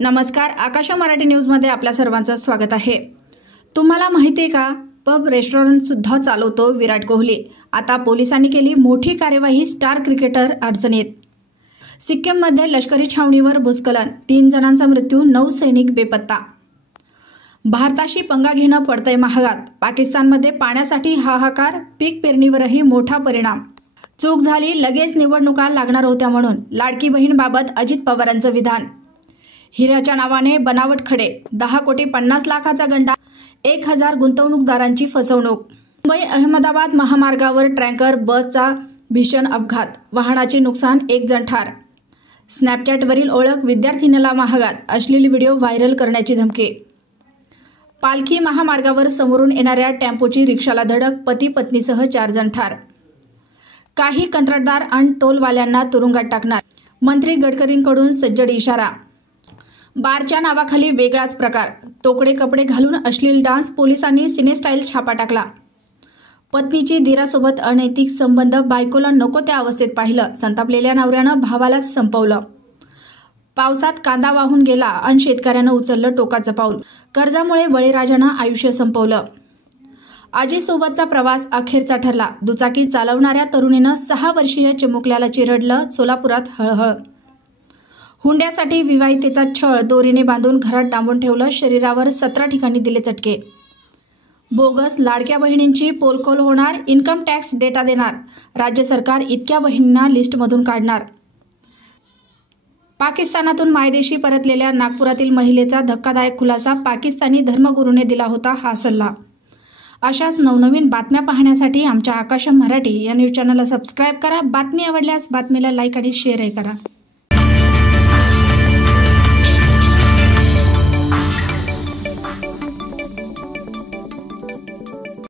नमस्कार, आकाश मराठी न्यूजमध्ये आपल्या सर्वांचं स्वागत आहे। तुम्हाला माहिती आहे का, पब रेस्टॉरंट सुद्धा चालवतो विराट कोहली। आता पोलिसांनी केली मोठी कार्यवाही, स्टार क्रिकेटर अडचणीत। सिक्कीममध्ये लष्करी छावणीवर भूस्खलन, 3 जणांचा मृत्यू, 9 सैनिक बेपत्ता। भारताशी पंगा घेणं पडतंय महागात, पाकिस्तानमध्ये पाण्यासाठी हाहाकार, पीक पेरणीवरही मोठा परिणाम। चूक झाली, लगेच निवडणुका लागणार होत्या म्हणून लाडकी बहीणबाबत अजित पवारांचं विधान। हिऱ्याच्या नावाने बनावट खडे, 10 कोटी 50 लाखाचा गंडा, 1000 गुंतवणूकदारांची फसवणूक। मुंबई अहमदाबाद महामार्गावर ट्रँकर बसचा भीषण अपघात, वाहनाचे नुकसान, 1 जण ठार। स्नॅपचॅटवरील ओळख विद्यार्थिनीला महागात, अश्लील व्हिडिओ व्हायरल करण्याची धमकी। पालखी महामार्गावर समोरून येणाऱ्या टेम्पोची रिक्षाला धडक, पती पत्नीसह 4 जण ठार। काही कंत्राटदार आणि टोलवाल्यांना तुरुंगात टाकणार, मंत्री गडकरींकडून सज्जड इशारा। बारच्या नावाखाली वेगळाच प्रकार, तोकडे कपडे घालून अश्लील डान्स, पोलिसांनी सिनेस्टाईल छापा टाकला। पत्नीची दिरासोबत अनैतिक संबंध, बायकोला नको त्या अवस्थेत पाहिलं, संतापलेल्या नवऱ्यानं भावालाच संपवलं। पावसात कांदा वाहून गेला आणि शेतकऱ्यानं उचललं टोकाचं पाऊल, कर्जामुळे बळीराजानं आयुष्य संपवलं। आजीसोबतचा प्रवास अखेरचा ठरला, दुचाकी चालवणाऱ्या तरुणीनं 6 वर्षीय चिमुकल्याला चिरडलं, सोलापुरात हळहळ। हुंड्यासाठी विवाहितेचा छळ, दोरीने बांधून घरात डांबून ठेवलं, शरीरावर 17 ठिकाणी दिले चटके। बोगस लाडक्या बहिणींची पोलखोल होणार, इन्कम टॅक्स डेटा देणार, राज्य सरकार इतक्या बहिणींना लिस्टमधून काढणार। पाकिस्तानातून मायदेशी परतलेल्या नागपुरातील महिलेचा धक्कादायक खुलासा, पाकिस्तानी धर्मगुरूने दिला होता हा सल्ला। अशाच नवनवीन बातम्या पाहण्यासाठी आमच्या आकाश मराठी या न्यूज चॅनलला सबस्क्राईब करा। बातमी आवडल्यास बातमीला लाईक आणि शेअरही करा।